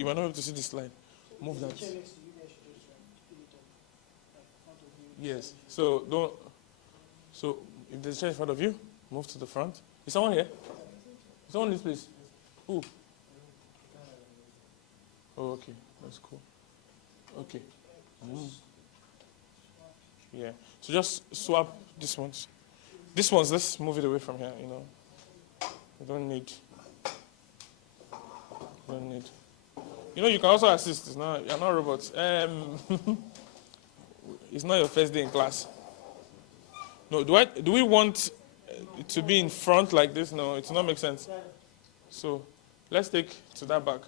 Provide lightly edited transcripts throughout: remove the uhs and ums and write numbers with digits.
you might not be able to see this line. Move that. Yes. So don't. So if there's a chair in front of you, move to the front. Is someone here? Is someone in this place? Who? Oh, okay. That's cool. Okay. Yeah. So just swap this ones. This ones, let's move it away from here, you know. You don't need. You know, you can also assist. It's not, you're not robots. It's not your first day in class. No, do we want it to be in front like this? No, it does not make sense. So let's take to that back.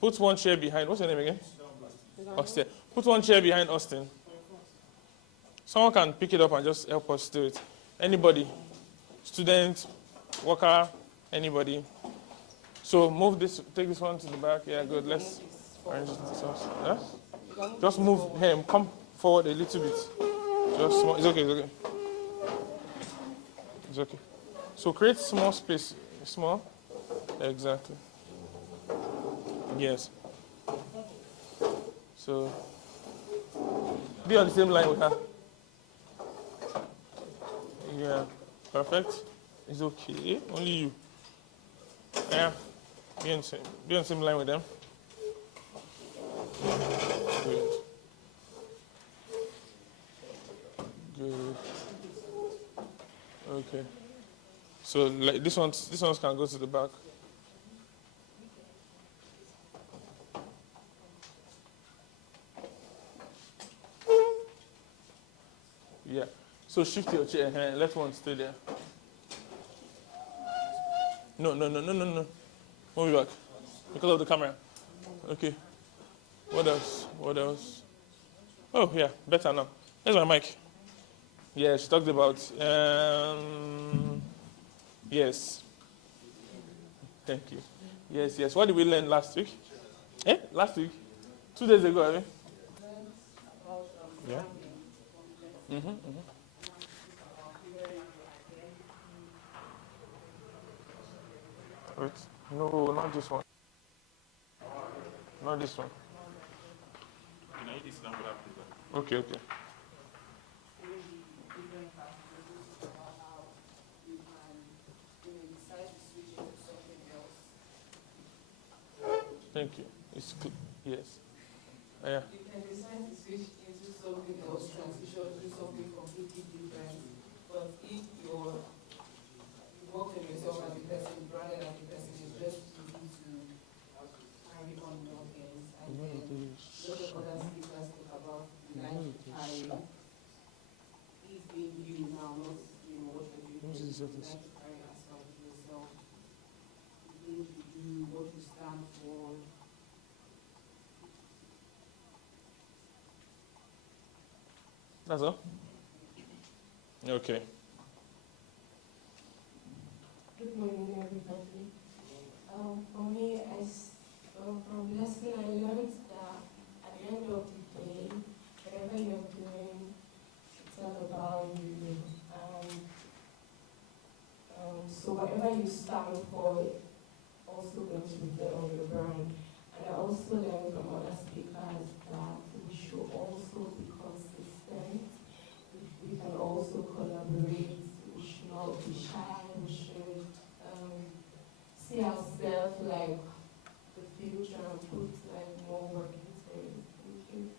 Put one chair behind. What's your name again? Austin. Put one chair behind Austin. Someone can pick it up and just help us do it. Anybody? Student, worker, anybody? So move this, take this one to the back. Yeah, good. Let's arrange it. Yeah? Just move him. Come forward a little bit. Just small. It's okay. It's okay. It's okay. So create small space. Small. Exactly. Yes. So be on the same line with her. Yeah. Perfect. It's okay. Only you. Yeah. Be on the same line with them. Good. Good. Okay. So like this ones can go to the back. Yeah. So shift your chair. Let one stay there. No. Move it back. Because of the camera. Okay. What else? Oh, yeah. Better now. There's my mic. Yeah, she talked about... yes. Thank you. Yes. What did we learn last week? Last week? 2 days ago, I mean. Yeah. Wait. No, not this one. Not this one. Okay. Thank you. It's good. Yes. Yeah. You can decide to switch into something else, transition to something completely different. But if you work on yourself as a person, branded as a person, it's just easy to carry on your ends. And then what the other speakers talk about, life carry is being you now, not what you're doing. Life carry yourself, being you, what you stand for. That's all? Okay. Good morning, everybody. For me, from lesson I learned that at the end of the day, whatever you're doing, it's all about you. So whatever you stand for, also going to reflect on your brand. And I also learned from other speakers that we should also be consistent. We can also collaborate. We should not be shy. We should see ourselves like the future and put like more work into it.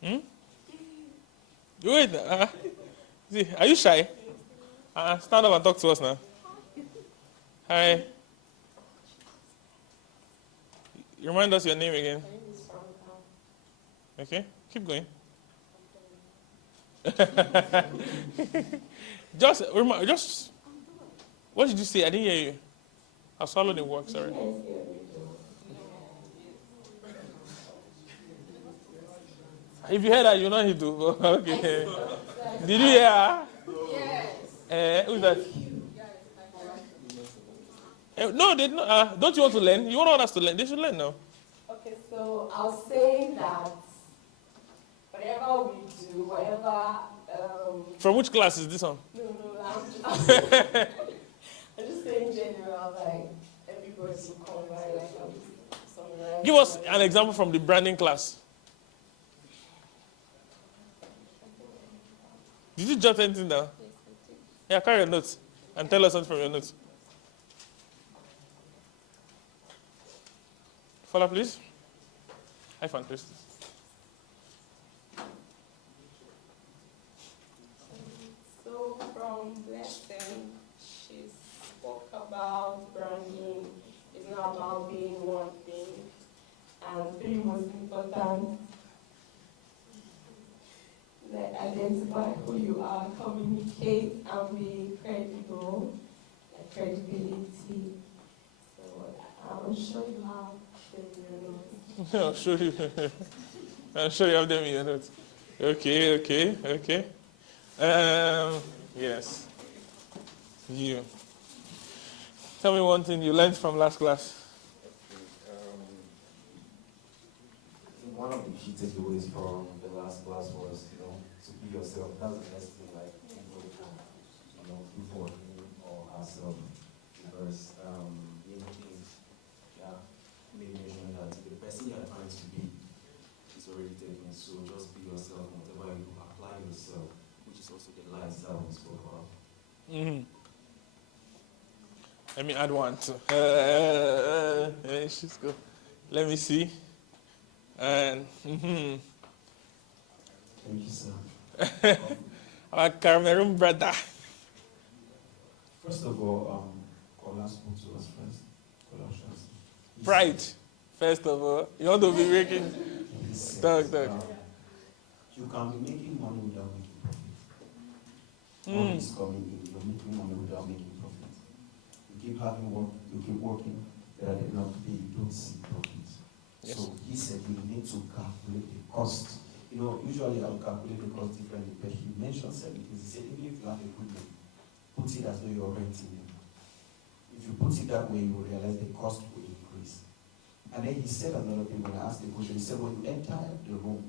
Thank you. Wait. See, are you shy? Stand up and talk to us now. Hi. You remind us your name again. Okay, keep going. just, what did you say? I didn't hear you. I swallowed the word, sorry. If you heard that, you know he do. Okay. Did you hear her? Yes. Who's that? No, they don't. Don't you want to learn? You want others to learn? They should learn now. Okay, so I'll say that whatever we do, whatever. From which class is this one? No, I'm just saying in general, like everybody should come by, like I'm summarize Give us an example from the branding class. Did you jot anything down? Yeah, carry your notes and tell us something from your notes. Follow, please. High fan, please. So from Blessing, she spoke about branding. It's not about being one thing. And three most important, like identify who you are, communicate, and be credible, like credibility. So I'm sure you have them in your notes. I'll show you. I'm sure you have them in your notes. Okay. Yes. You. Tell me one thing you learned from last class. One of the key takeaways from the last class was, to be yourself. That's the best thing, like, before him or herself. Because, maybe mentioning that the person you're trying to be is already taken. So just be yourself, whatever you apply yourself, which is also the lifestyle we spoke about. Mm-hmm. Let me add one too. She's good. Let me see. And Thank you, sir. our Cameroon brother. First of all, Kola spoke to us first. Colossians. Pride. First of all, you want to be making. Talk. You can be making money without making profit. Money is coming in, you're making money without making profit. You keep having work, you keep working, but at the end of the day, you don't see profit. Yes. So he said you need to calculate the cost. Usually I'll calculate the cost differently, but he mentioned certain things. He said even if you have equipment, put it as though you're renting it. If you put it that way, you will realize the cost will increase. And then he said another thing when I asked the question. He said when you enter the room,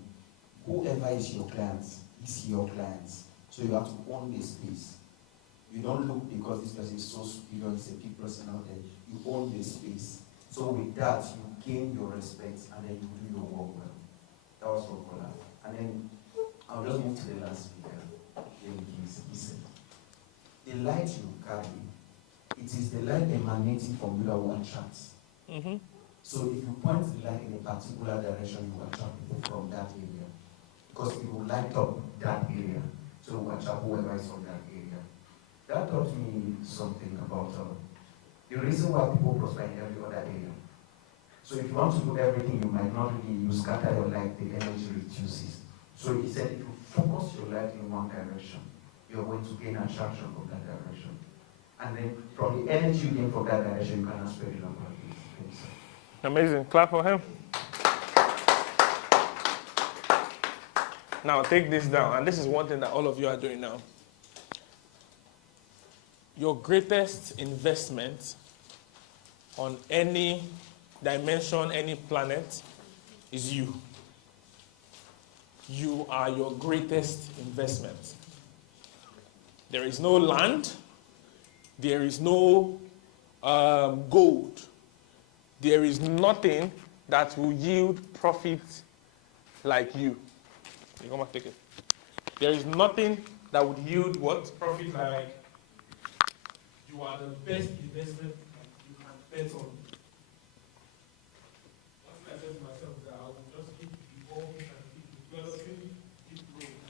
whoever is your client is your client. So you have to own the space. You don't look because this person is so superior, he's a big person out there. You own the space. So with that, you gain your respect and then you do your work well. That was for Kola. And then I'll just move to the last speaker. He said, the light you carry, it is the light emanating from you that will attract. Mm-hmm. So if you point the light in a particular direction, you will attract people from that area. Because it will light up that area. So you will attract whoever is from that area. That taught me something about the reason why people prosper in every other area. So if you want to do everything, you might not really, you scatter your light, the energy reduces. So he said if you focus your light in one direction, you're going to gain attraction from that direction. And then from the energy you gain from that direction, you can spread it over. Amazing. Clap for him. Now take this down. And this is one thing that all of you are doing now. Your greatest investment on any dimension, any planet, is you. You are your greatest investment. There is no land. There is no gold. There is nothing that will yield profit like you. You come and take it. There is nothing that would yield what? Profit like you are the best investment you can bet on. That's why I said to myself that I will just keep evolving and keep developing, keep growing.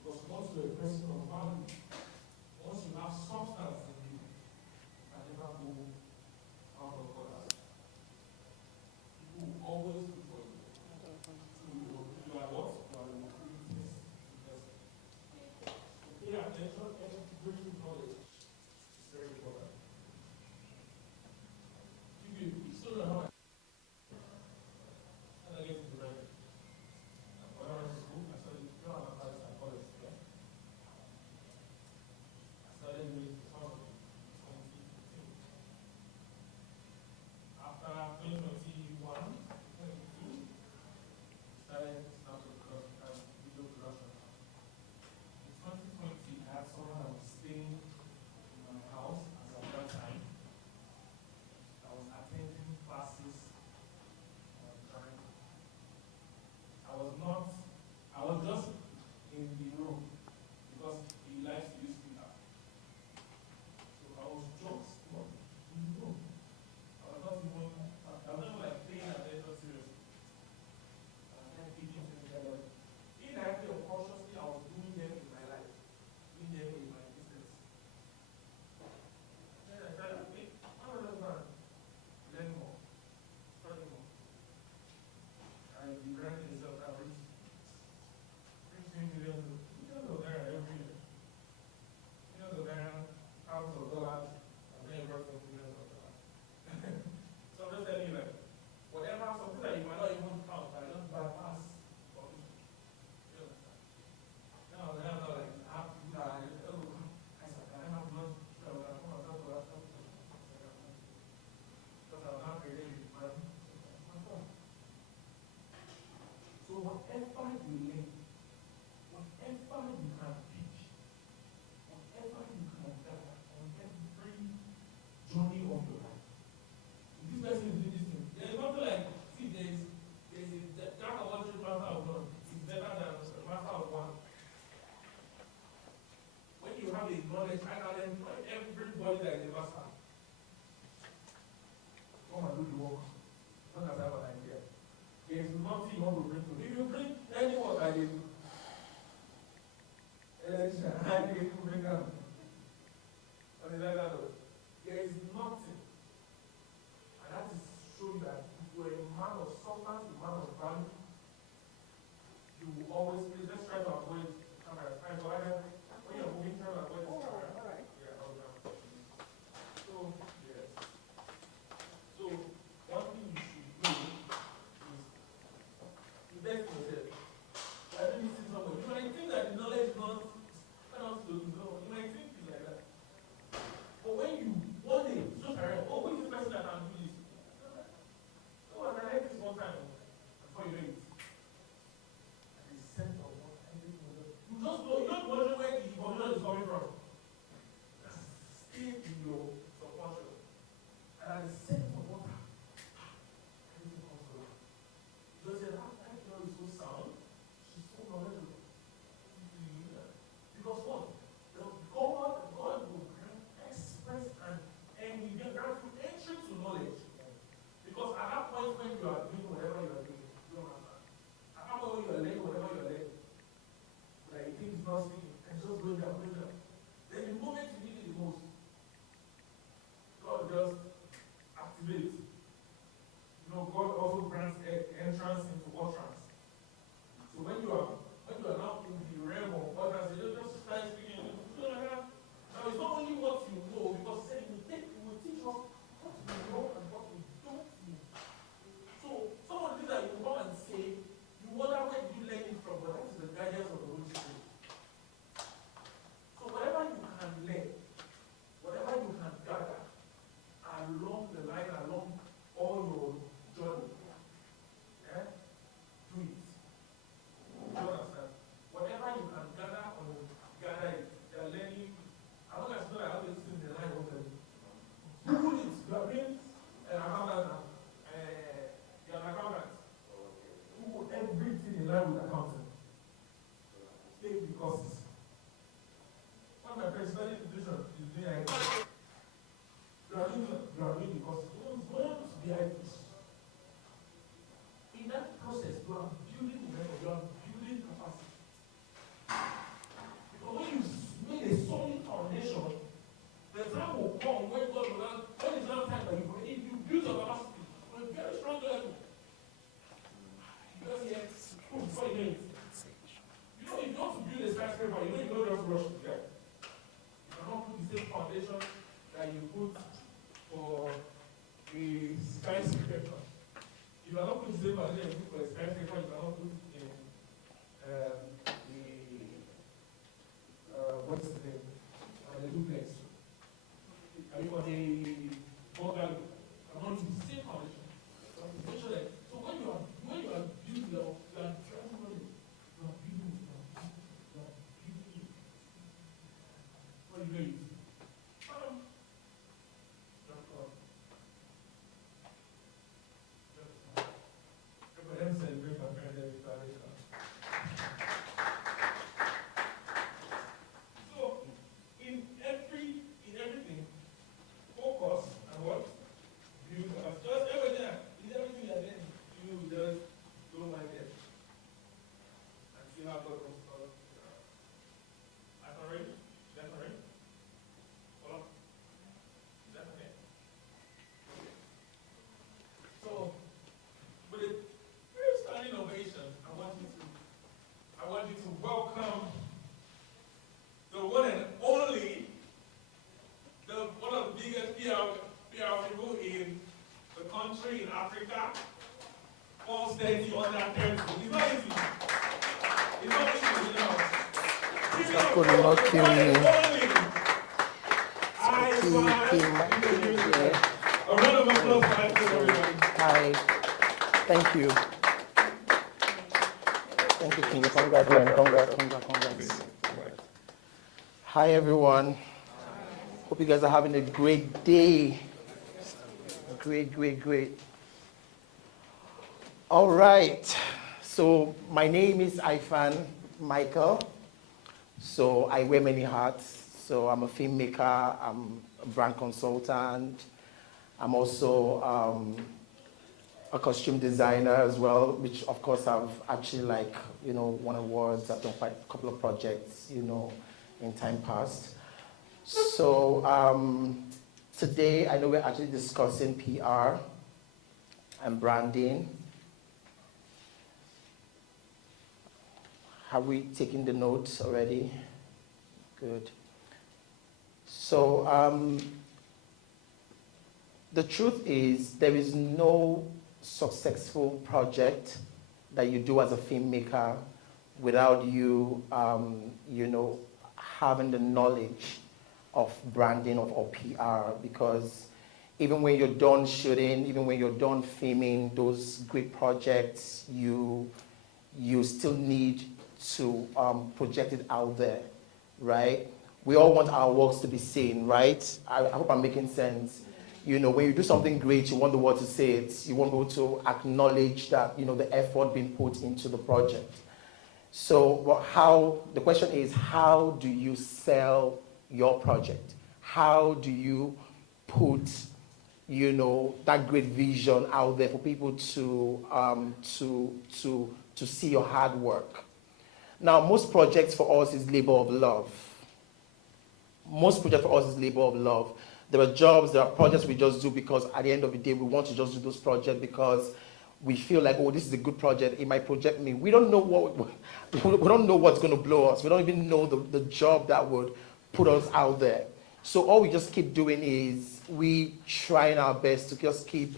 Because once you're a person of value, once you have substance in you, you can never go out of others. People will always look for you. So you are what? You are the greatest investment. So pay attention and bring knowledge. It's very important. So whatever you learn, whatever you can teach, whatever you can gather on every journey of your life. If this person is doing this thing, there's nothing like, see, there's a jack of all trades, master of none. It's better than master of one. When you have a knowledge, I can employ everybody that is a master. Come and do the work. As long as I have an idea. There's nothing you want to bring to me. If you bring anyone I did, I did bring them. And it's like that. There is nothing. And that is showing that if you're a man of substance, a man of value, you will always please. Let's try to avoid camera. Try to either when you're moving, try to avoid this camera. All right. Yeah, all right. So, yes. So, one thing you should do is invest in yourself. I really see somewhere. You might think that the knowledge is not to know. You might think it's like that. But when you one day just arrive, oh, who is the person that can do this? Oh, I can this one time. Before you know it. And the sense of what everything will do. You just know, you don't wonder where the information is coming from. Stay in your subconscious. And at the sense of what everything comes from. Because that girl is so sound, she's so knowledgeable. Because what? God will express and we get that through entry to knowledge. Because at that point when you are doing whatever you are doing, you don't understand. At that point when you are learning whatever you are learning, like you think it's not speaking, and just going down. Then the moment you need it the most, God just activates. You know, God also grants entrance into utterance. So when you are now in the realm of utterance, you just start speaking. Now it's not only what you know, because say it will teach us what we know and what we don't know. So some of the things that you come and say, you wonder where did you learn it from, but that is the guidance of the Holy Spirit. So whatever you can learn, whatever you can gather along the line, along all your journey, do it. You understand? Whatever you can gather it. You are learning. I don't know how to listen to the line of them. Google it. You are being an accountant now. You are an accountant. Google everything in line with accounting. Take the courses. When my personal institution is doing IT, you are doing the courses. Don't be IT. In that process, you are building momentum, you are building capacity. Because when you make a solid foundation, the time will come when God will learn, when it's not time that if you build your capacity on a very strong level. Because yes, before you know it. You know, if you want to build a skyscraper, you don't just rush to get. You cannot put the same foundation that you put for a skyscraper. You cannot put the same foundation you put for a skyscraper, you cannot put in what's the name? The duplex. I mean, for the bungalow, I want to same foundation. Make sure that, so when you are building you are transferring it. You are building it. What do you mean? Let me celebrate my friend every Friday. So, in everything, focus on what? Build up. Just everything you are doing, you just don't mind it. And see how God comes to us. That's already? That's already? Hold on. Is that okay? So, with a very standing ovation, I want you to welcome the one and only, one of the biggest PR people in the country, in Africa, all steady on that territory. It's not easy. It's not easy, you know. That could not kill me. A round of applause for everybody. Hi. Thank you. Thank you, King. Congrats, man. Congrats. Hi, everyone. Hope you guys are having a great day. Great. All right. So my name is Ifan Michael. So I wear many hats. So I'm a filmmaker, I'm a brand consultant. I'm also a costume designer as well, which of course I've actually won awards. I've done quite a couple of projects, in time past. So today I know we're actually discussing PR and branding. Have we taken the notes already? Good. So the truth is there is no successful project that you do as a filmmaker without you, having the knowledge of branding or PR, because even when you're done shooting, even when you're done filming those great projects, you still need to project it out there, right? We all want our works to be seen, right? I hope I'm making sense. When you do something great, you want the world to say it. You want people to acknowledge that, the effort being put into the project. So the question is, how do you sell your project? How do you put, that great vision out there for people to see your hard work? Now, most projects for us is labor of love. There are jobs, there are projects we just do because at the end of the day, we want to just do those projects because we feel like, oh, this is a good project. It might project me. We don't know we don't know what's going to blow us. We don't even know the job that would put us out there. So all we just keep doing is we trying our best to just keep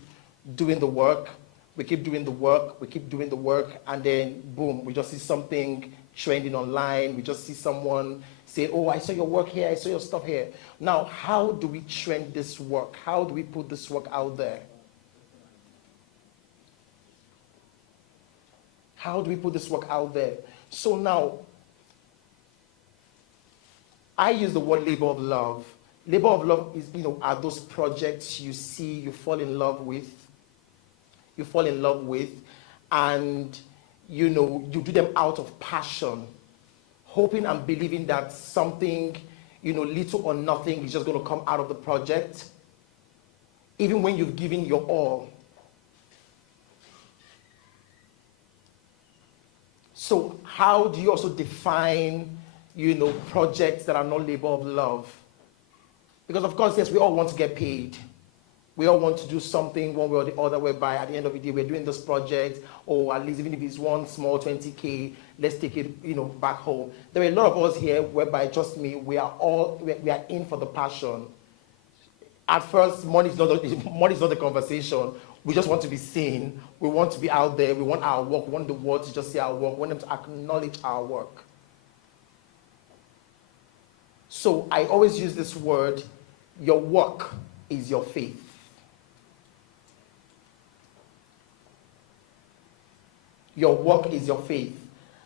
doing the work. We keep doing the work, and then boom, we just see something trending online. We just see someone say, oh, I saw your work here, I saw your stuff here. Now, how do we trend this work? How do we put this work out there? How do we put this work out there? So now, I use the word labor of love. Labor of love is, are those projects you see, you fall in love with, and, you do them out of passion, hoping and believing that something, little or nothing is just going to come out of the project, even when you've given your all. So how do you also define, projects that are not labor of love? Because of course, yes, we all want to get paid. We all want to do something one way or the other, whereby at the end of the day, we're doing this project, or at least even if it's one small 20K, let's take it, back home. There are a lot of us here, whereby, trust me, we are in for the passion. At first, money is not the conversation. We just want to be seen. We want to be out there. We want our work. We want the world to just see our work. We want them to acknowledge our work. So I always use this word, your work is your faith. Your work is your faith.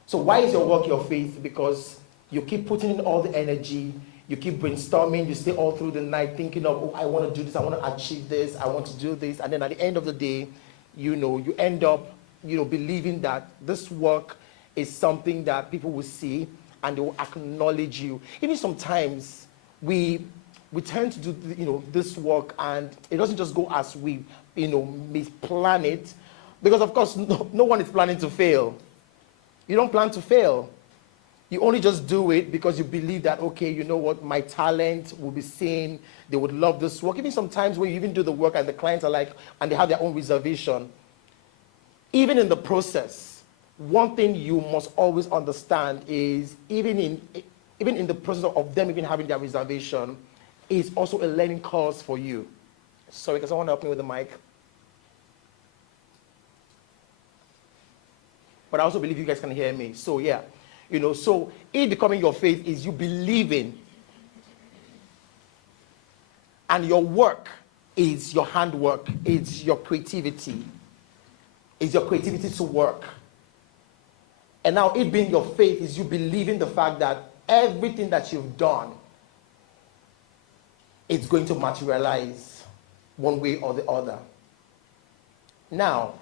So why is your work your faith? Because you keep putting in all the energy, you keep brainstorming, you stay all through the night thinking of, oh, I want to do this, I want to achieve this, I want to do this. And then at the end of the day, you end up, believing that this work is something that people will see and they will acknowledge you. Even sometimes we tend to do, this work, and it doesn't just go as we, may plan it. Because of course, no one is planning to fail. You don't plan to fail. You only just do it because you believe that, okay, you know what, my talent will be seen. They would love this work. Even sometimes when you even do the work and the clients are like, and they have their own reservation. Even in the process, one thing you must always understand is even in the process of them even having their reservation, is also a learning curve for you. Sorry, can someone help me with the mic? But I also believe you guys can hear me. So yeah, so it becoming your faith is you believing, and your work is your handwork, it's your creativity to work. And now it being your faith is you believing the fact that everything that you've done, it's going to materialize one way or the other. Now,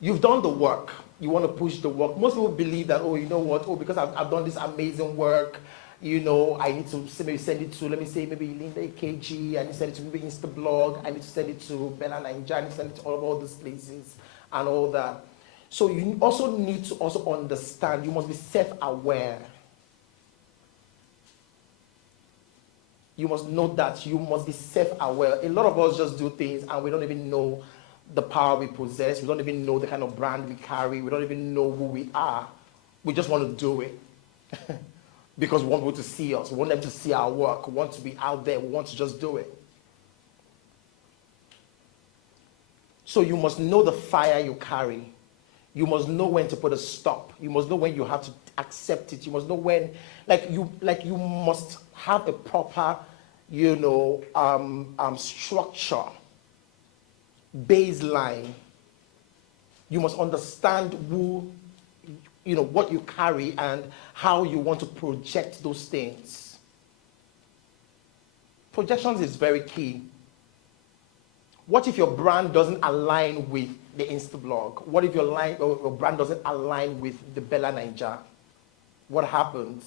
you've done the work. You want to push the work. Most people believe that, oh, you know what? Oh, because I've done this amazing work, you know, I need to maybe send it to, let me say, maybe Linda AKG. I need to send it to maybe Instablog. I need to send it to Bella Ninja. I need to send it to all these places and all that. So you also need to also understand. You must be self-aware. You must know that you must be self-aware. A lot of us just do things and we don't even know the power we possess. We don't even know the kind of brand we carry. We don't even know who we are. We just want to do it. Because we want people to see us. We want them to see our work. We want to be out there. We want to just do it. So you must know the fire you carry. You must know when to put a stop. You must know when you have to accept it. You must know when, you must have a proper, structure, baseline. You must understand what you carry and how you want to project those things. Projections is very key. What if your brand doesn't align with the Instablog? What if your brand doesn't align with the Bella Ninja? What happens?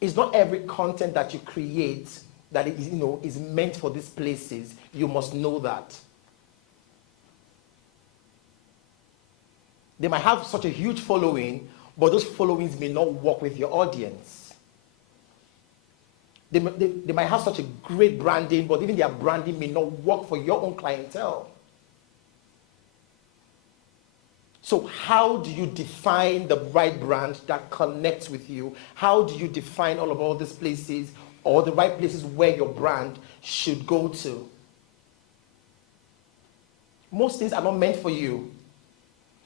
It's not every content that you create that is meant for these places. You must know that. They might have such a huge following, but those followings may not work with your audience. They might have such a great branding, but even their branding may not work for your own clientele. So how do you define the right brand that connects with you? How do you define all these places or the right places where your brand should go to? Most things are not meant for you.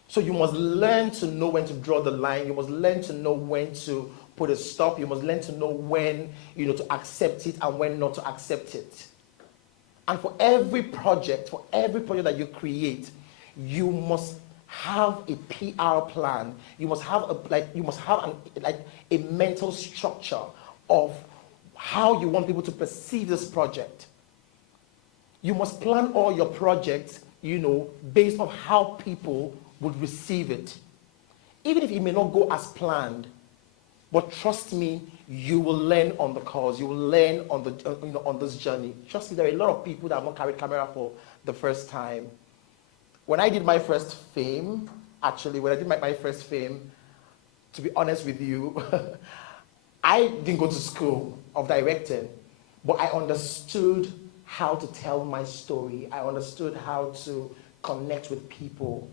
So you must learn to know when to draw the line. You must learn to know when to put a stop. You must learn to know when, to accept it and when not to accept it. And for every project that you create, you must have a PR plan. You must have a mental structure of how you want people to perceive this project. You must plan all your projects, based on how people would receive it. Even if it may not go as planned, but trust me, you will learn on the course. You will learn on this journey. Trust me, there are a lot of people that have not carried camera for the first time. When I did my first film, to be honest with you, I didn't go to school of directing, but I understood how to tell my story. I understood how to connect with people.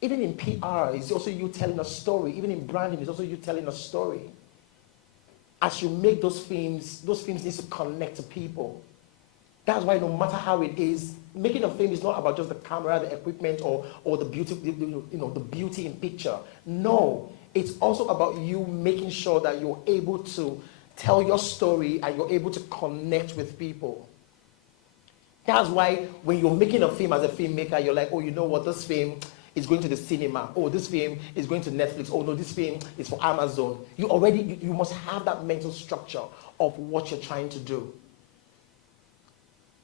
Even in PR, it's also you telling a story. Even in branding, it's also you telling a story. As you make those films need to connect to people. That's why no matter how it is, making a film is not about just the camera, the equipment, or the beauty, the beauty in picture. No, it's also about you making sure that you're able to tell your story and you're able to connect with people. That's why when you're making a film as a filmmaker, you're like, oh, you know what, this film is going to the cinema. Oh, this film is going to Netflix. Oh, no, this film is for Amazon. You must have that mental structure of what you're trying to do.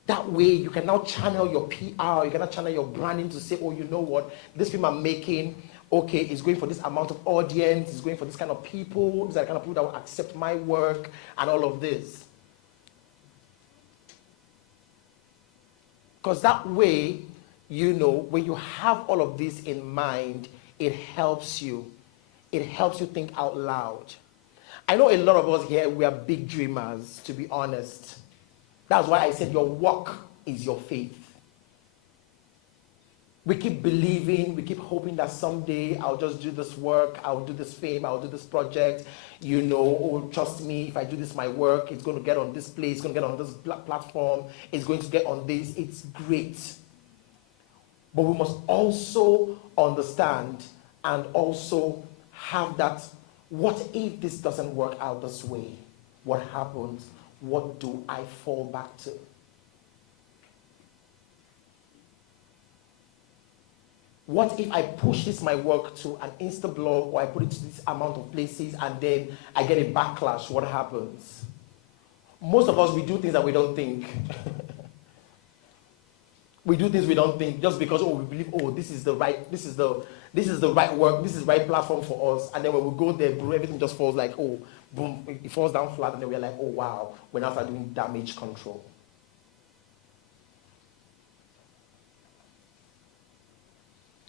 That way, you can now channel your PR, you can now channel your branding to say, oh, you know what, this film I'm making, okay, it's going for this amount of audience, it's going for this kind of people, these are the kind of people that will accept my work, and all of this. Because that way, when you have all of this in mind, it helps you. It helps you think out loud. I know a lot of us here, we are big dreamers, to be honest. That's why I said your work is your faith. We keep believing, we keep hoping that someday I'll just do this work, I'll do this fame, I'll do this project. Oh, trust me, if I do this, my work, it's going to get on this place, it's going to get on this platform, it's going to get on this. It's great. But we must also understand and also have that, what if this doesn't work out this way? What happens? What do I fall back to? What if I push this my work to an Insta blog, or I put it to this amount of places and then I get a backlash? What happens? Most of us, we do things that we don't think. We do things we don't think just because, oh, we believe, oh, this is the right work, this is the right platform for us. And then when we go there, boom, everything just falls like, oh, boom, it falls down flat, and then we're like, oh wow, we're now start doing damage control.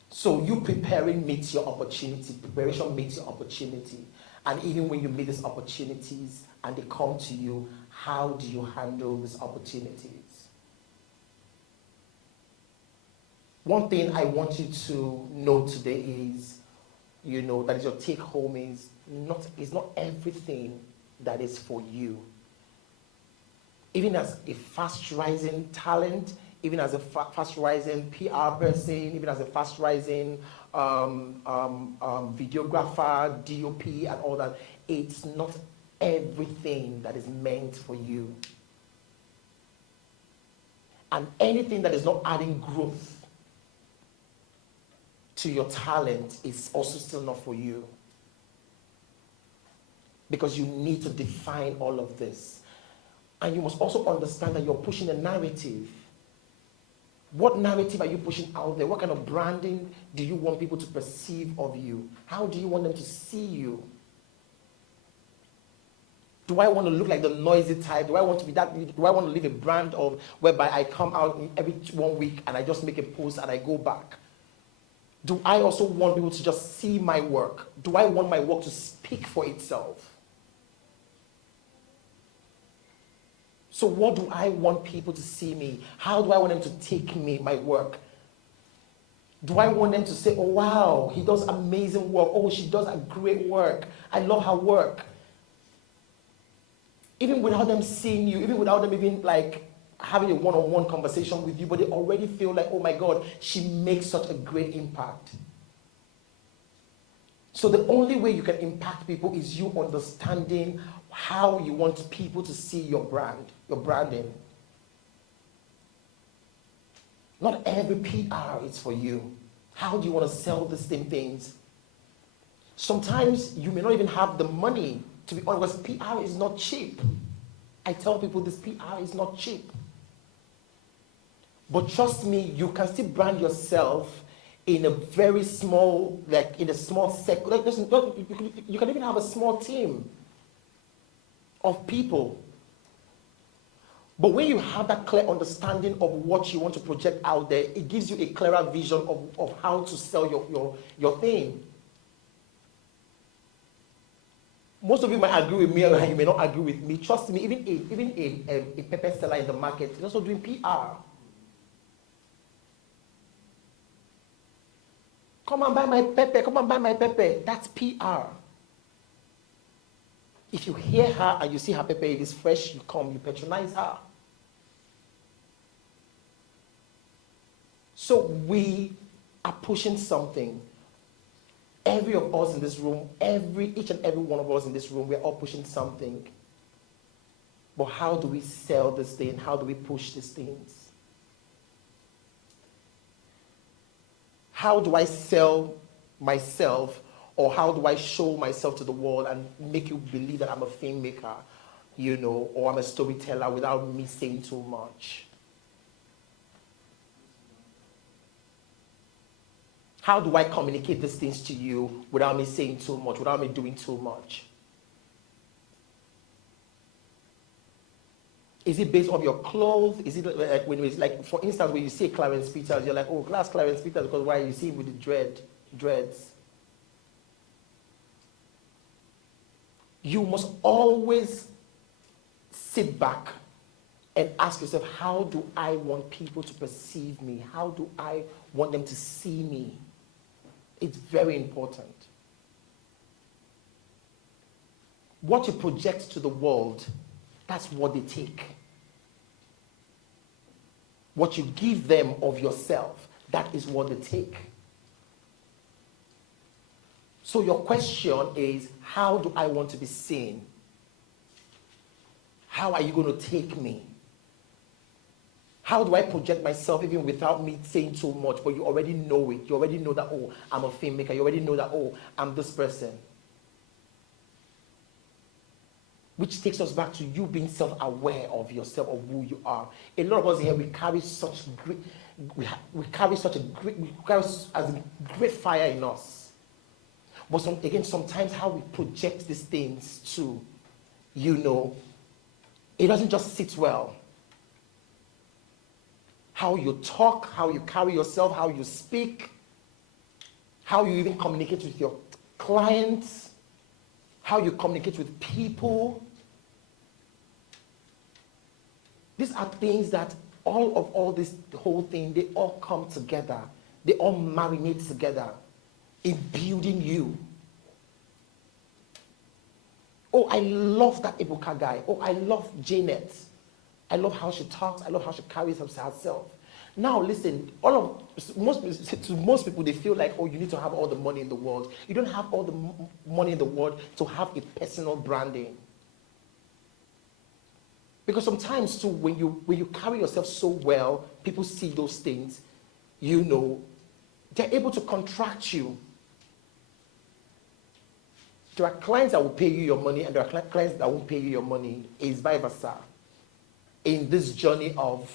So you preparing meets your opportunity. Preparation meets your opportunity. And even when you meet these opportunities and they come to you, how do you handle these opportunities? One thing I want you to know today is, that is your take home is not everything that is for you. Even as a fast rising talent, even as a fast rising PR person, even as a fast rising videographer, DOP, and all that, it's not everything that is meant for you. And anything that is not adding growth to your talent is also still not for you. Because you need to define all of this. And you must also understand that you're pushing a narrative. What narrative are you pushing out there? What kind of branding do you want people to perceive of you? How do you want them to see you? Do I want to look like the noisy type? Do I want to be that? Do I want to live a brand of whereby I come out every 1 week and I just make a post and I go back? Do I also want people to just see my work? Do I want my work to speak for itself? So what do I want people to see me? How do I want them to take me, my work? Do I want them to say, oh wow, he does amazing work. Oh, she does a great work. I love her work. Even without them seeing you, even without them even like having a one-on-one conversation with you, but they already feel like, oh my God, she makes such a great impact. So the only way you can impact people is you understanding how you want people to see your brand, your branding. Not every PR is for you. How do you want to sell the same things? Sometimes you may not even have the money, to be honest, because PR is not cheap. I tell people this PR is not cheap. But trust me, you can still brand yourself in a very small, like in a small sector. Like, you can even have a small team of people. But when you have that clear understanding of what you want to project out there, it gives you a clearer vision of how to sell your thing. Most of you might agree with me, or you may not agree with me. Trust me, even a pepper seller in the market is also doing PR. Come and buy my pepper, come and buy my pepper. That's PR. If you hear her and you see her pepper, it is fresh, you come, you patronize her. So we are pushing something. Every of us in this room, each and every one of us in this room, we're all pushing something. But how do we sell this thing? How do we push these things? How do I sell myself, or how do I show myself to the world and make you believe that I'm a film maker, or I'm a storyteller without me saying too much? How do I communicate these things to you without me saying too much, without me doing too much? Is it based on your clothes? Is it like when it's like, for instance, when you see Clarence Peters, you're like, oh, class Clarence Peters, because why? You see him with the dreads. You must always sit back and ask yourself, how do I want people to perceive me? How do I want them to see me? It's very important. What you project to the world, that's what they take. What you give them of yourself, that is what they take. So your question is, how do I want to be seen? How are you going to take me? How do I project myself even without me saying too much? But you already know it. You already know that, oh, I'm a filmmaker. You already know that, oh, I'm this person. Which takes us back to you being self-aware of yourself, of who you are. A lot of us here, we carry such great, we carry such a great, we carry as a great fire in us. But sometimes how we project these things too, it doesn't just sit well. How you talk, how you carry yourself, how you speak, how you even communicate with your clients, how you communicate with people. These are things that the whole thing, they all come together. They all marinate together in building you. Oh, I love that Ebuka guy. Oh, I love Janet. I love how she talks. I love how she carries herself. Now, listen, most people, they feel like, oh, you need to have all the money in the world. You don't have all the money in the world to have a personal branding. Because sometimes, too, when you carry yourself so well, people see those things, they're able to contract you. There are clients that will pay you your money, and there are clients that won't pay you your money. It's vice versa. In this journey of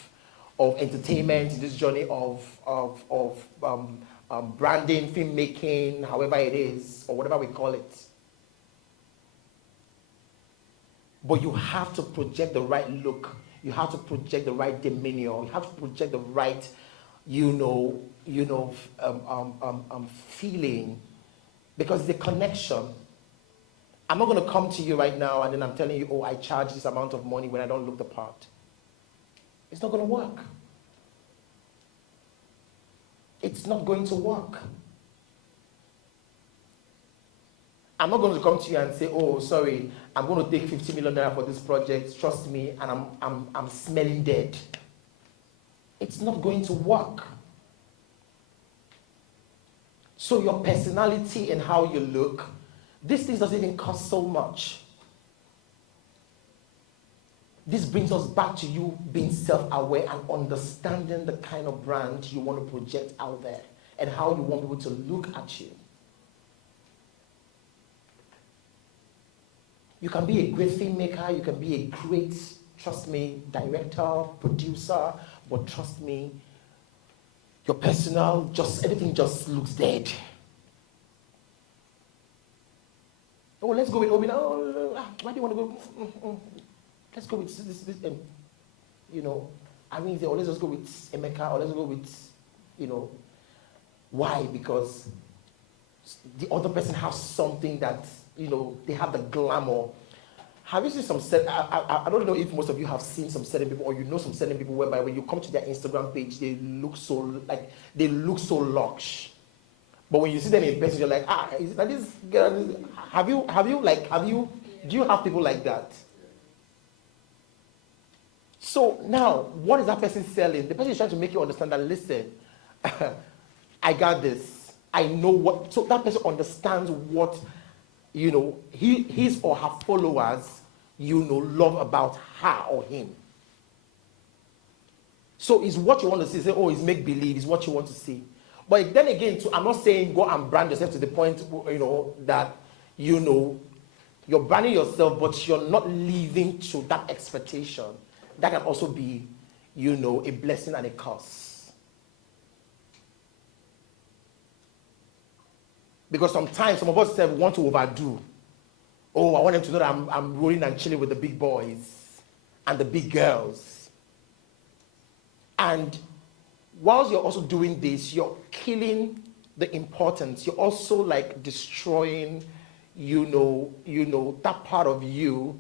entertainment, in this journey of branding, filmmaking, however it is, or whatever we call it. But you have to project the right look. You have to project the right demeanor. You have to project the right, feeling, because the connection. I'm not going to come to you right now and then I'm telling you, oh, I charge this amount of money when I don't look the part. It's not going to work. It's not going to work. I'm not going to come to you and say, oh, sorry, I'm going to take 50 million naira for this project. Trust me, and I'm smelling dead. It's not going to work. So your personality and how you look, this thing doesn't even cost so much. This brings us back to you being self-aware and understanding the kind of brand you want to project out there and how you want people to look at you. You can be a great filmmaker, you can be a great, trust me, director, producer, but trust me, your personal, everything just looks dead. Oh, let's go with Obi. Oh, why do you want to go? Let's go with this I mean, or let's just go with Emeka, or let's go with, why? Because the other person has something that, they have the glamour. Have you seen some I don't know if most of you have seen some certain people, or some certain people whereby when you come to their Instagram page, they look so lush. But when you see them in person, you're like, is that this girl? Do you have people like that? So now, what is that person selling? The person is trying to make you understand that, listen, I got this. I know what, so that person understands what, his or her followers, love about her or him. So it's what you want to see. Say, oh, it's make-believe, it's what you want to see. But then again, I'm not saying go and brand yourself to the point, that, you're branding yourself, but you're not living to that expectation. That can also be, a blessing and a curse. Because sometimes some of us want to overdo. Oh, I want them to know that I'm rolling and chilling with the big boys and the big girls. And whilst you're also doing this, you're killing the importance. You're also destroying, that part of you,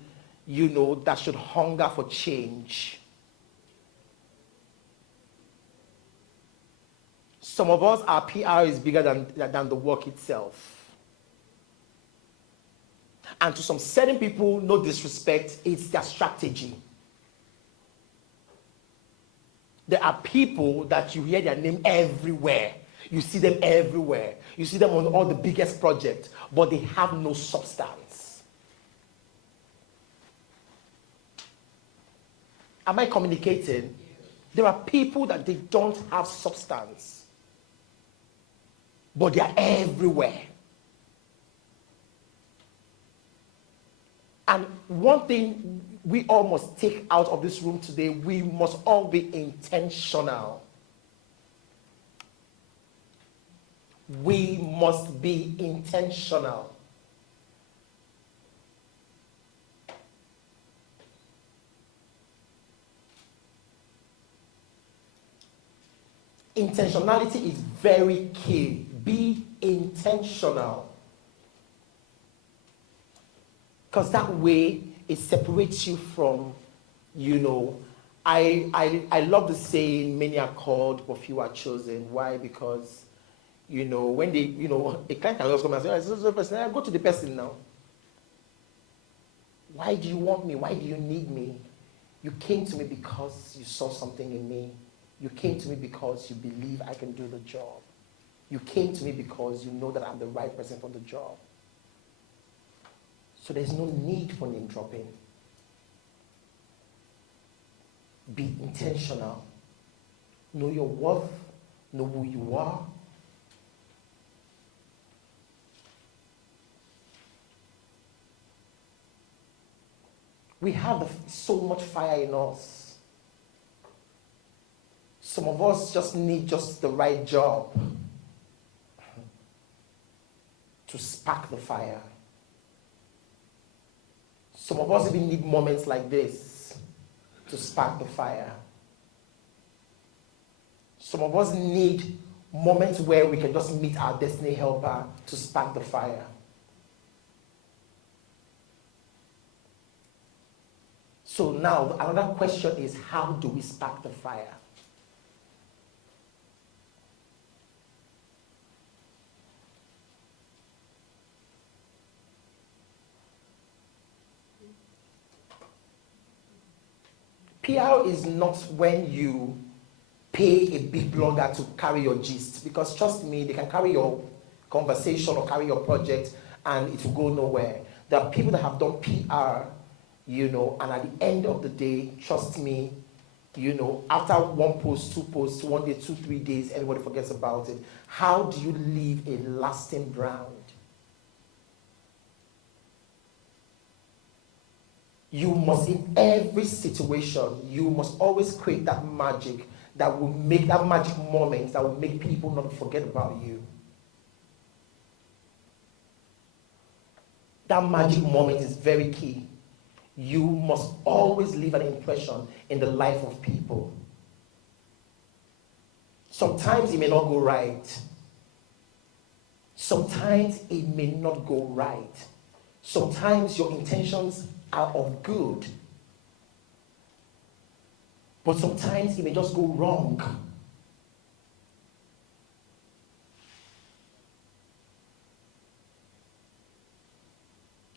that should hunger for change. Some of us, our PR is bigger than the work itself. And to some certain people, no disrespect, it's their strategy. There are people that you hear their name everywhere. You see them everywhere. You see them on all the biggest projects, but they have no substance. Am I communicating? There are people that they don't have substance, but they are everywhere. And one thing we all must take out of this room today, we must all be intentional. We must be intentional. Intentionality is very key. Be intentional. Because that way it separates you from, I love the saying, many are called, but few are chosen. Why? Because, when they, a client can always come and say, oh, this person, I go to the person now. Why do you want me? Why do you need me? You came to me because you saw something in me. You came to me because you believe I can do the job. You came to me because you know that I'm the right person for the job. So there's no need for name dropping. Be intentional. Know your worth. Know who you are. We have so much fire in us. Some of us just need just the right job to spark the fire. Some of us even need moments like this to spark the fire. Some of us need moments where we can just meet our destiny helper to spark the fire. So now, another question is, how do we spark the fire? PR is not when you pay a big blogger to carry your gist, because trust me, they can carry your conversation or carry your project and it will go nowhere. There are people that have done PR, and at the end of the day, trust me, after one post, two posts, 1 day, 2, 3 days, everybody forgets about it. How do you leave a lasting brand? You must, in every situation, you must always create that magic that will make that magic moment that will make people not forget about you. That magic moment is very key. You must always leave an impression in the life of people. Sometimes it may not go right. Sometimes it may not go right. Sometimes your intentions are of good. But sometimes it may just go wrong.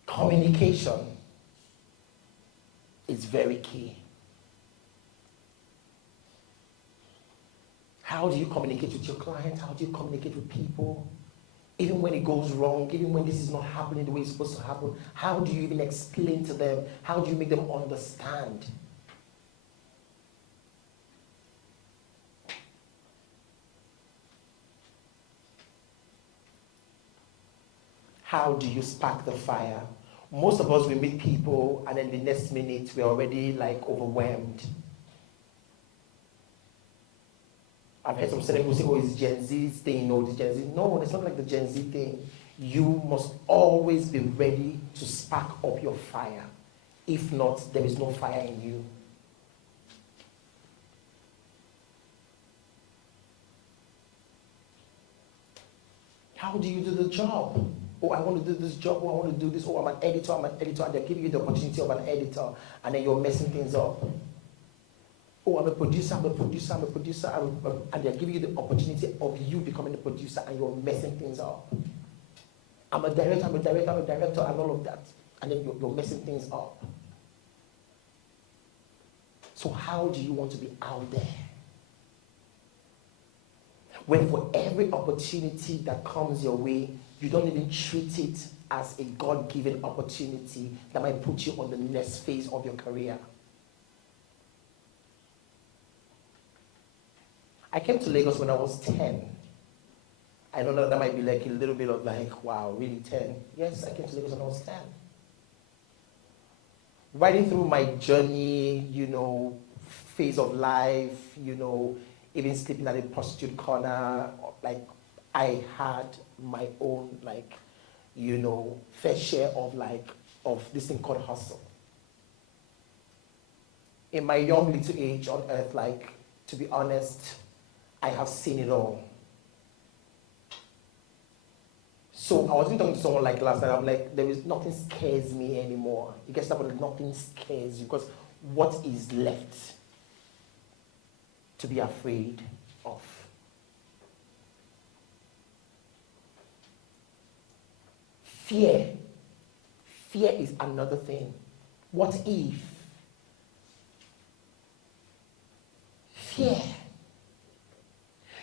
Communication is very key. How do you communicate with your client? How do you communicate with people? Even when it goes wrong, even when this is not happening the way it's supposed to happen, how do you even explain to them? How do you make them understand? How do you spark the fire? Most of us, we meet people and then the next minute we're already overwhelmed. I've heard some people say, oh, it's Gen Z's thing, no, it's Gen Z. No, it's not like the Gen Z thing. You must always be ready to spark up your fire. If not, there is no fire in you. How do you do the job? Oh, I want to do this job. Oh, I want to do this. Oh, I'm an editor. And they're giving you the opportunity of an editor. And then you're messing things up. Oh, I'm a producer. And they're giving you the opportunity of you becoming a producer and you're messing things up. I'm a director, and all of that. And then you're messing things up. So how do you want to be out there? When for every opportunity that comes your way, you don't even treat it as a God-given opportunity that might put you on the next phase of your career. I came to Lagos when I was 10. I know that might be like a little bit of like, wow, really 10? Yes, I came to Lagos when I was 10. Riding through my journey, phase of life, even sleeping at a prostitute corner, like I had my own fair share of this thing called hustle. In my young little age on earth, to be honest, I have seen it all. So I wasn't talking to someone like last night. I'm like, there is nothing scares me anymore. You get somebody, nothing scares you, because what is left to be afraid of? Fear. Fear is another thing. What if? Fear.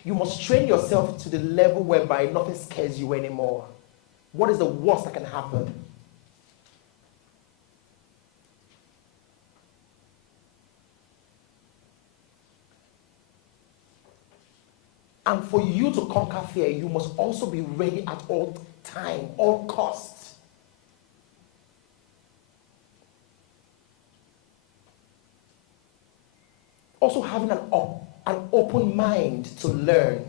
You must train yourself to the level whereby nothing scares you anymore. What is the worst that can happen? And for you to conquer fear, you must also be ready at all time, all costs. Also having an open mind to learn.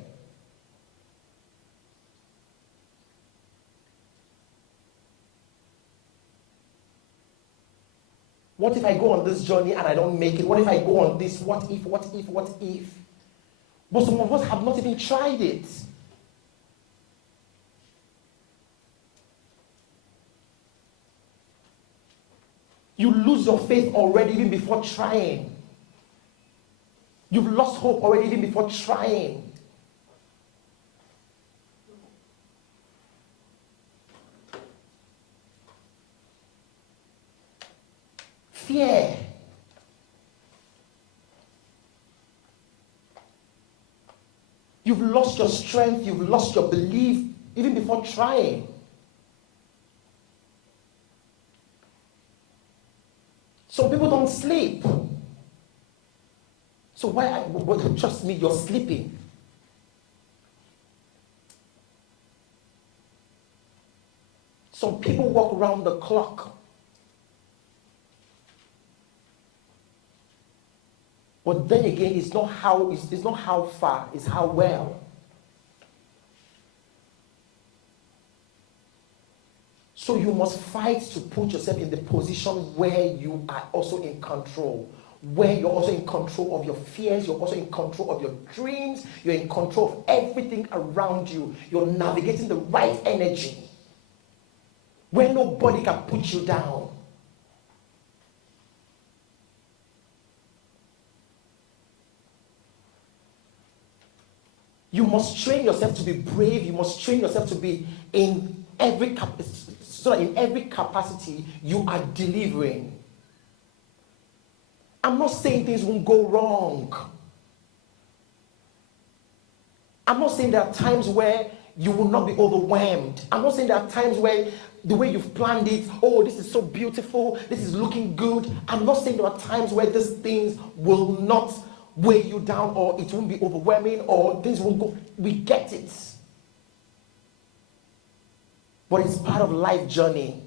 What if I go on this journey and I don't make it? What if I go on this? What if? But some of us have not even tried it. You lose your faith already even before trying. You've lost hope already even before trying. Fear. You've lost your strength, you've lost your belief even before trying. Some people don't sleep. So trust me, you're sleeping. Some people walk around the clock. But then again, it's not how far, it's how well. So you must fight to put yourself in the position where you are also in control. Where you're also in control of your fears, you're also in control of your dreams, you're in control of everything around you. You're navigating the right energy. Where nobody can put you down. You must train yourself to be brave. You must train yourself to be in every capacity you are delivering. I'm not saying things won't go wrong. I'm not saying there are times where you will not be overwhelmed. I'm not saying there are times where the way you've planned it, oh, this is so beautiful, this is looking good. I'm not saying there are times where these things will not weigh you down, or it won't be overwhelming, or things won't go. We get it. But it's part of life journey.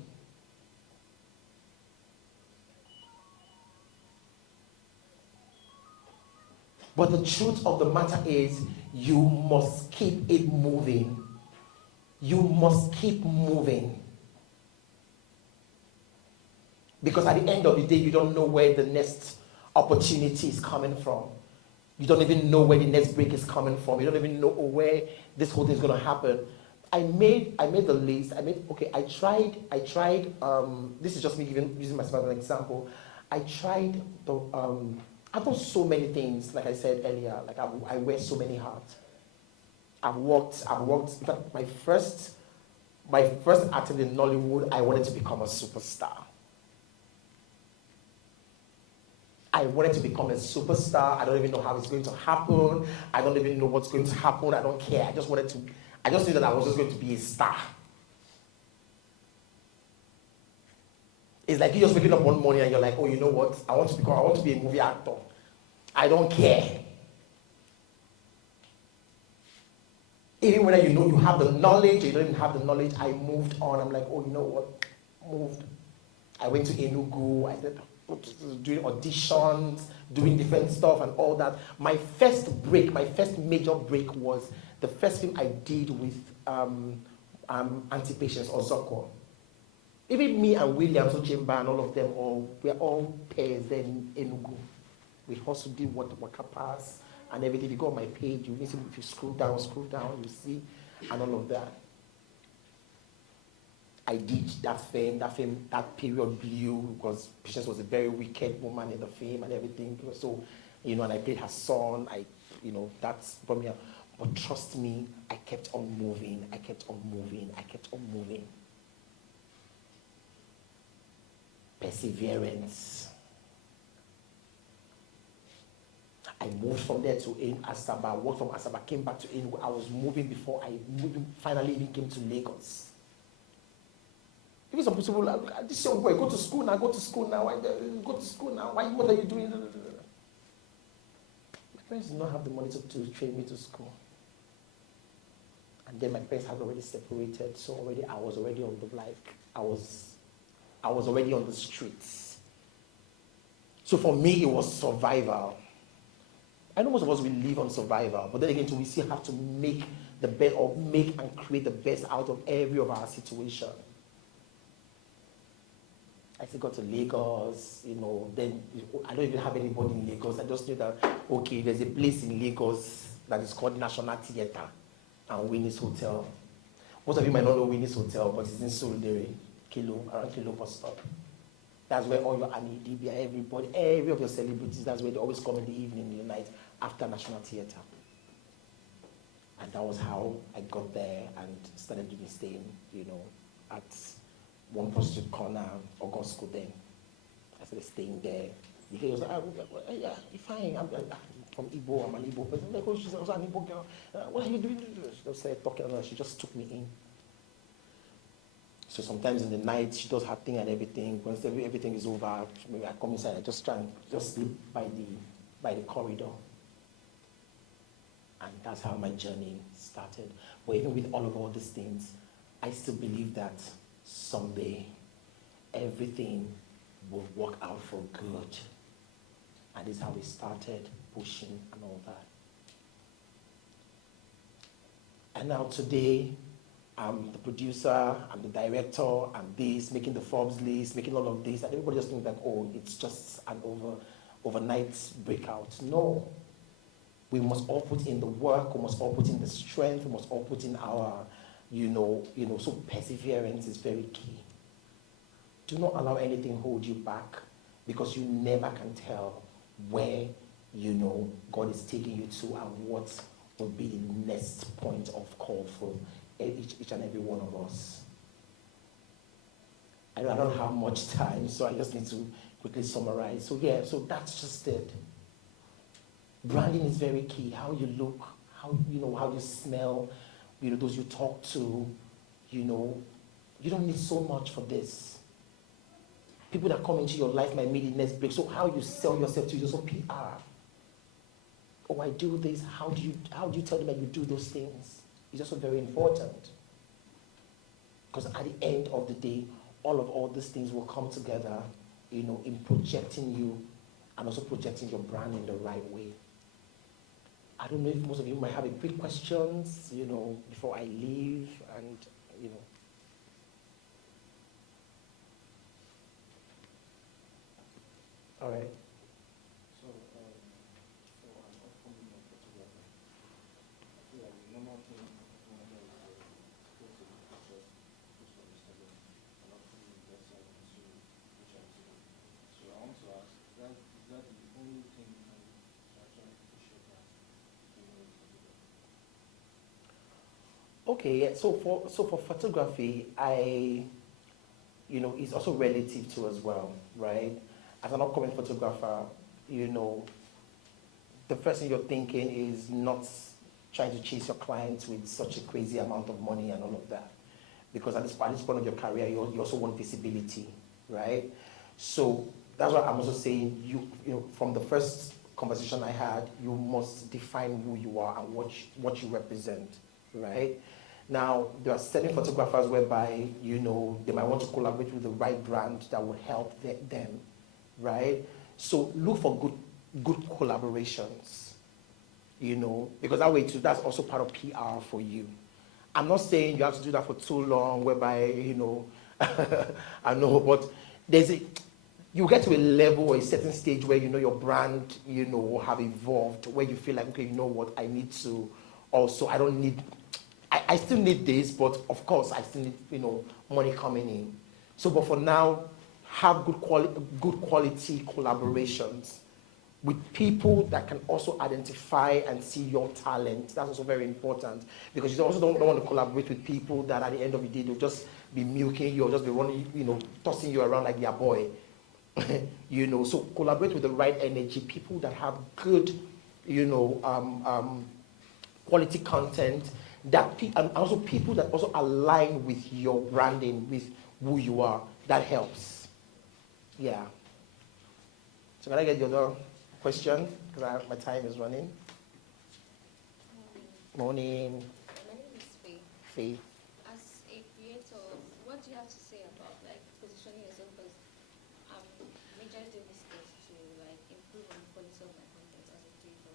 But the truth of the matter is, you must keep it moving. You must keep moving. Because at the end of the day, you don't know where the next opportunity is coming from. You don't even know where the next break is coming from. You don't even know where this whole thing is going to happen. I made the list. I tried, this is just me using myself as an example. I tried I've done so many things, like I said earlier, like I wear so many hats. I've worked, in fact, my first attempt in Nollywood, I wanted to become a superstar. I wanted to become a superstar. I don't even know how it's going to happen. I don't even know what's going to happen. I don't care. I just knew that I was just going to be a star. It's like you just waking up one morning and you're like, oh, you know what? I want to be a movie actor. I don't care. Even when you know you have the knowledge, you don't even have the knowledge, I moved on. I'm like, oh, you know what? Moved. I went to Enugu. I did doing auditions, doing different stuff and all that. My first major break was the first film I did with Anti-Patients or Zoko. Even me and William Sochimba and all of them, we're all pairs then in Enugu. We also did Waka Pass and everything. If you go on my page, you see if you scroll down, you see, and all of that. I did that film, that period blew because Patience was a very wicked woman in the film and everything. So, and I played her son. That's from here. But trust me, I kept on moving. Perseverance. I moved from there to Asaba, worked from Asaba, came back to Enugu. I was moving before I finally even came to Lagos. Even some people like, this young boy, go to school now. Why, what are you doing? My parents did not have the money to train me to school. And then my parents had already separated, so I was already on the life. I was already on the streets. So for me, it was survival. I know most of us will live on survival, but then again, we still have to make the best or make and create the best out of every of our situation. I still got to Lagos, then I don't even have anybody in Lagos. I just knew that, okay, there's a place in Lagos that is called National Theatre and Winnie's Hotel. Most of you might not know Winnie's Hotel, but it's in Surulere, around Kilo bus stop. That's where all your Annie Dibia, everybody, every of your celebrities, that's where they always come in the evening, in the night, after National Theatre. And that was how I got there and started staying, at one prostitute corner, Augusco then. I started staying there. He was like, yeah, you're fine. I'm from Igbo, I'm an Igbo person. Like, oh, she's also an Igbo girl. What are you doing? She just started talking, and she just took me in. So sometimes in the night, she does her thing and everything. Once everything is over, maybe I come inside, I just try and just sleep by the corridor. And that's how my journey started. But even with all these things, I still believe that someday everything will work out for good. And this is how we started pushing and all that. And now today, I'm the producer, I'm the director, I'm this, making the Forbes list, making all of this, and everybody just thinks that, oh, it's just an overnight breakout. No. We must all put in the work, we must all put in the strength, we must all put in our, so perseverance is very key. Do not allow anything hold you back, because you never can tell where, God is taking you to and what will be the next point of call for each and every one of us. I don't have much time, so I just need to quickly summarize. So that's just it. Branding is very key. How you look, how you smell, those you talk to, you don't need so much for this. People that come into your life might meet the next break. So how you sell yourself to is also PR. Oh, I do this. How do you tell them that you do those things? It's also very important. Because at the end of the day, all these things will come together, in projecting you and also projecting your brand in the right way. I don't know if most of you might have a quick questions, before I leave and, All right. So, for an upcoming photographer, I feel like the normal thing one does is go to the pictures, post on Instagram, and upcoming website to reach out to them. So I want to ask, is that the only thing you can do to actually push your brand to know photography? Okay, yeah. So for photography, it's also relative to as well, right? As an upcoming photographer, the first thing you're thinking is not trying to chase your clients with such a crazy amount of money and all of that. Because at this point of your career, you also want visibility, right? So that's why I'm also saying, from the first conversation I had, you must define who you are and what you represent. right? Now, there are certain photographers whereby, they might want to collaborate with the right brand that would help them, right? So look for good collaborations, because that way too, that's also part of PR for you. I'm not saying you have to do that for too long, whereby, I know, but you get to a level or a certain stage where your brand, have evolved, where you feel like, okay, you know what, I need to also, I still need this, but of course I still need, money coming in. So, but for now, have good quality collaborations with people that can also identify and see your talent. That's also very important, because you also don't want to collaborate with people that at the end of the day, they'll just be milking you or just be running, tossing you around like their boy. So collaborate with the right energy, people that have good, quality content, and also people that also align with your branding, with who you are. That helps. Yeah. So can I get your other question? Because my time is running. Morning. My name is Faith. Faith. As a creator, what do you have to say about positioning yourself? Because I'm majorly doing this course to improve on the quality of my content as a creator.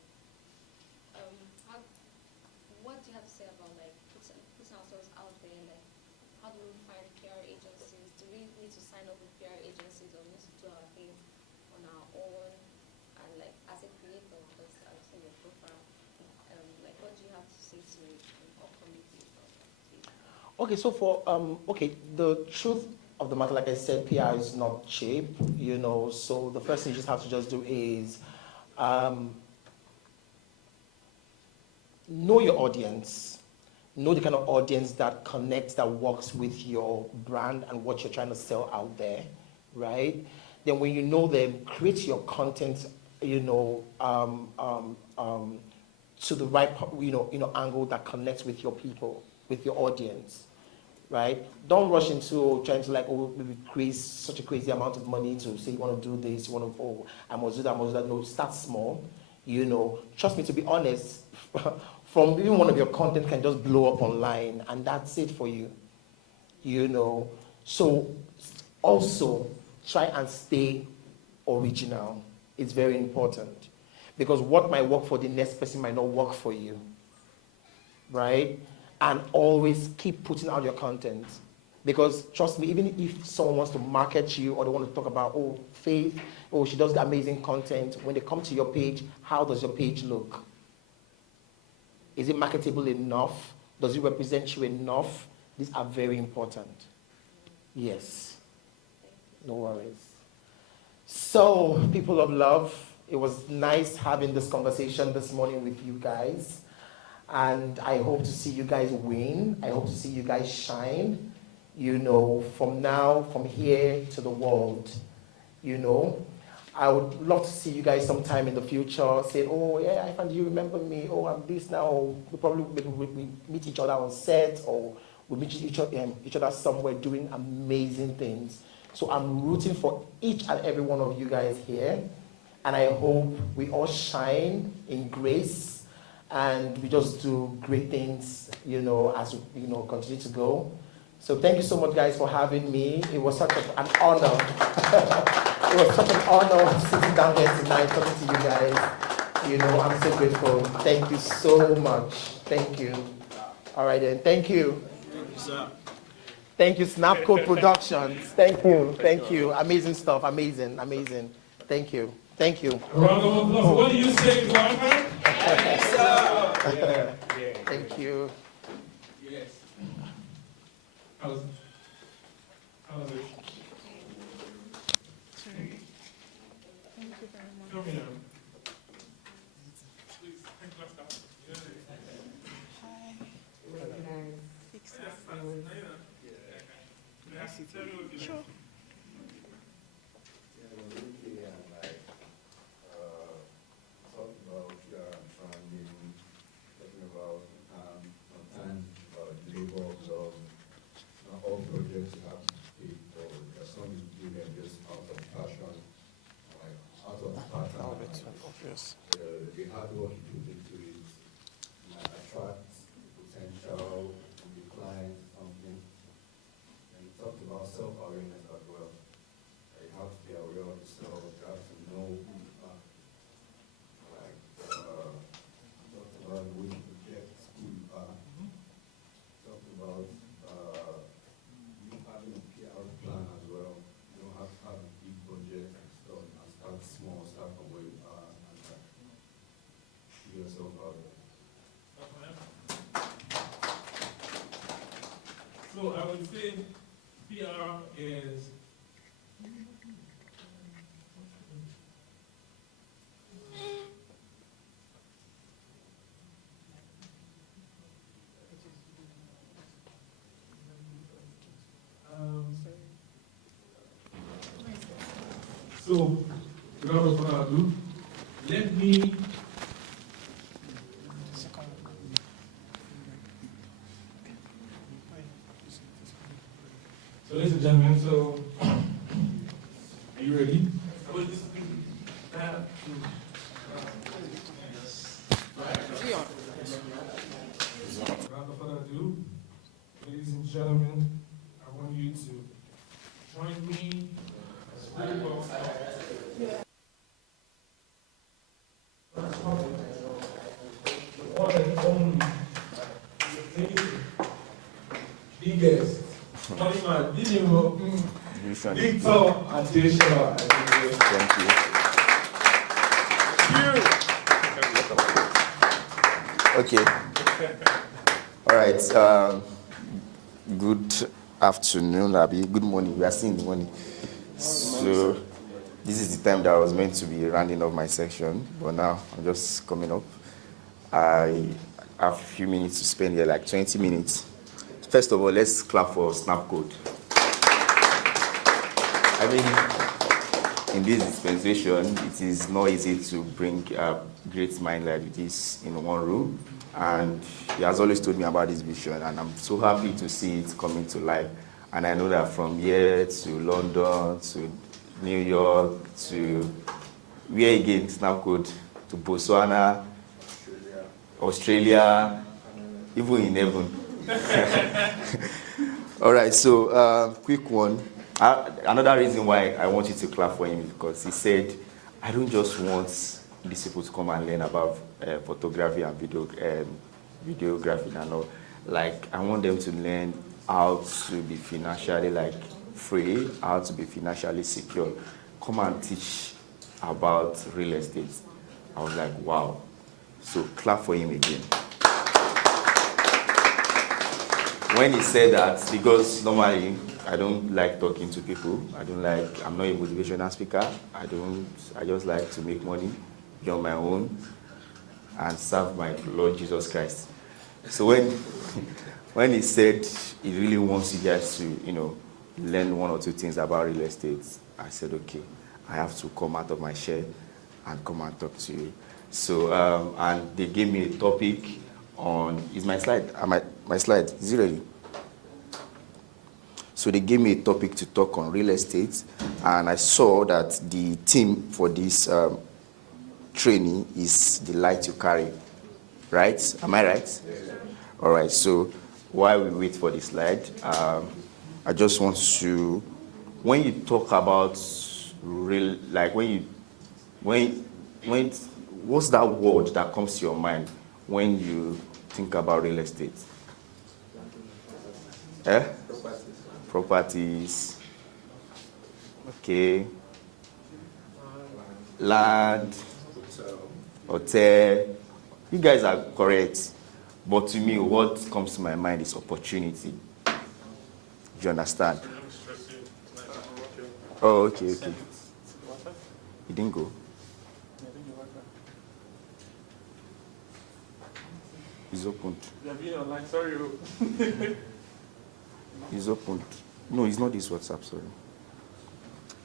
What do you have to say about putting ourselves out there? How do we find PR agencies? Do we need to sign up with PR agencies, or we need to do our thing on our own? And as a creator, because I've seen your profile, what do you have to say to upcoming creators? Okay, so the truth of the matter, like I said, PR is not cheap, so the first thing you just have to just do is know your audience, know the kind of audience that connects, that works with your brand and what you're trying to sell out there, right? Then when you know them, create your content, to the right, angle that connects with your people, with your audience, right? Don't rush into trying to maybe create such a crazy amount of money to say you want to do this, you want to, I must do that, I must do that. No, start small, Trust me, to be honest, from even one of your content can just blow up online, and that's it for you, So also try and stay original. It's very important, because what might work for the next person might not work for you, right? And always keep putting out your content, because trust me, even if someone wants to market you or they want to talk about, Faith, she does amazing content, when they come to your page, how does your page look? Is it marketable enough? Does it represent you enough? These are very important. Yes. No worries. So, people of love, it was nice having this conversation this morning with you guys. And I hope to see you guys win. I hope to see you guys shine, from here to the world, I would love to see you guys sometime in the future saying, yeah, I find you remember me. I'm this now. We probably we meet each other on set, or we meet each other somewhere doing amazing things. So I'm rooting for each and every one of you guys here. And I hope we all shine in grace and we just do great things, as we, continue to go. So thank you so much, guys, for having me. It was such an honor. It was such an honor sitting down here tonight talking to you guys. I'm so grateful. Thank you so much. Thank you. All right, then. Thank you. Thank you, Snappcode Productions. Thank you. Thank you. Amazing stuff. Amazing. Thank you. Thank you. A round of applause. What do you say, Joanna? Thank you. Yes. How's it? Thank you very much. Come here. Please, thank you, Master. Hi. Fix this. Sure. All projects you have to pay for. There's some you do them just out of passion, out of pattern. The hard work you put into it might attract potential So I would say PR is so without further ado, let me So, ladies and gentlemen, so are you ready? Without further ado, ladies and gentlemen, I want you to join me as we go. One and only, biggest, money man, Victor and Joshua. Thank you. Okay. All right. Good afternoon, Abby. Good morning. We are still in the morning. So this is the time that I was meant to be rounding up my section, but now I'm just coming up. I have a few minutes to spend here, like 20 minutes. First of all, let's clap for Snappcode. I mean, in this dispensation, it is not easy to bring a great mind like this in one room. And he has always told me about this vision, and I'm so happy to see it coming to life. And I know that from here to London, to New York, to where again, Snappcode, to Botswana, Australia, even in heaven. All right, so quick one. Another reason why I want you to clap for him is because he said, I don't just want these people to come and learn about photography and videography and all. Like, I want them to learn how to be financially free, how to be financially secure. Come and teach about real estate. I was like, wow. So clap for him again. When he said that, because normally I don't like talking to people. I'm not a motivational speaker. I just like to make money, be on my own, and serve my Lord Jesus Christ. So when he said he really wants you guys to, learn one or two things about real estate, I said, okay, I have to come out of my shell and come and talk to you. So, and they gave me a topic on, is my slide, my slide, is it ready? So they gave me a topic to talk on real estate, and I saw that the theme for this training is the light you carry, right? Am I right? Yes. All right, so while we wait for the slide, I just want to, when you talk about real, what's that word that comes to your mind when you think about real estate? Properties. Okay. Land. Hotel. You guys are correct. But to me, what comes to my mind is opportunity. Do you understand? Oh, okay. You didn't go? It's opened. Sorry. It's opened. No, it's not this WhatsApp, sorry.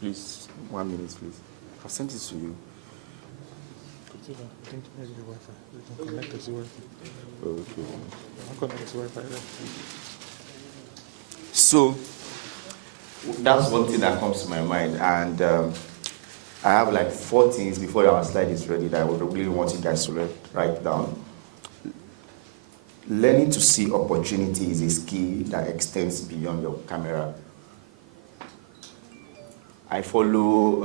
Please, 1 minute, please. I've sent it to you. I think maybe the Wi-Fi. You can connect to the Wi-Fi. Okay. I'm connected to Wi-Fi there. So, that's one thing that comes to my mind. And I have 4 things before our slide is ready that I would really want you guys to write down. Learning to see opportunity is a skill that extends beyond your camera. I follow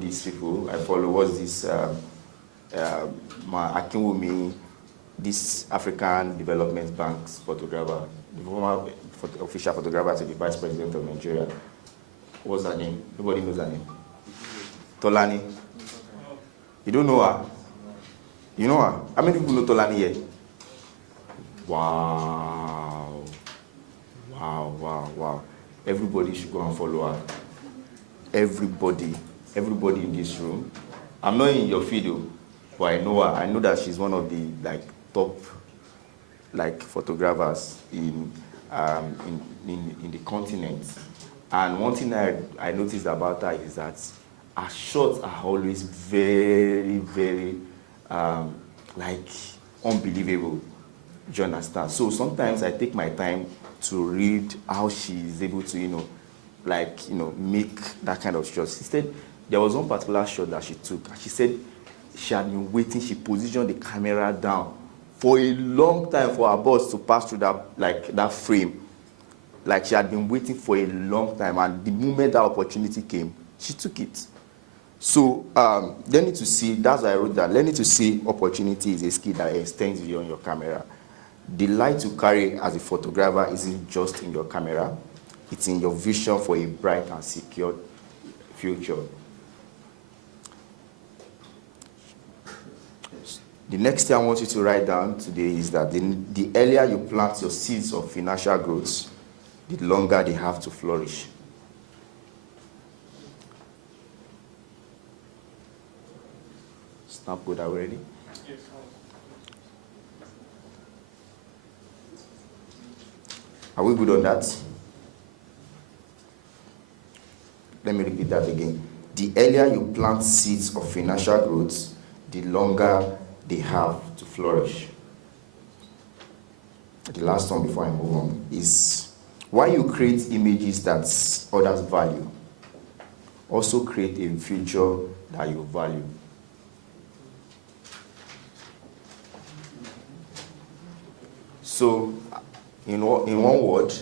these people. I follow what's this Akinwumi, this African Development Bank's photographer, the former official photographer to the Vice President of Nigeria. What's her name? Nobody knows her name. Tolani. You don't know her? You know her? How many people know Tolani here? Wow. wow. Everybody should go and follow her. Everybody in this room. I'm not in your field, but I know her. I know that she's one of the top photographers in the continent. And one thing I noticed about her is that her shots are always very, very unbelievable. Do you understand? So sometimes I take my time to read how she is able to, make that kind of shots. She said there was one particular shot that she took. She said she had been waiting. She positioned the camera down for a long time for her boss to pass through that frame. Like she had been waiting for a long time, and the moment that opportunity came, she took it. So learning to see, that's why I wrote that, learning to see opportunity is a skill that extends beyond your camera. The light you carry as a photographer isn't just in your camera, it's in your vision for a bright and secure future. The next thing I want you to write down today is that the earlier you plant your seeds of financial growth, the longer they have to flourish. Snappcode, are we ready? Yes. Are we good on that? Let me repeat that again. The earlier you plant seeds of financial growth, the longer they have to flourish. The last one before I move on is why you create images that others value. Also create a future that you value. So, in one word,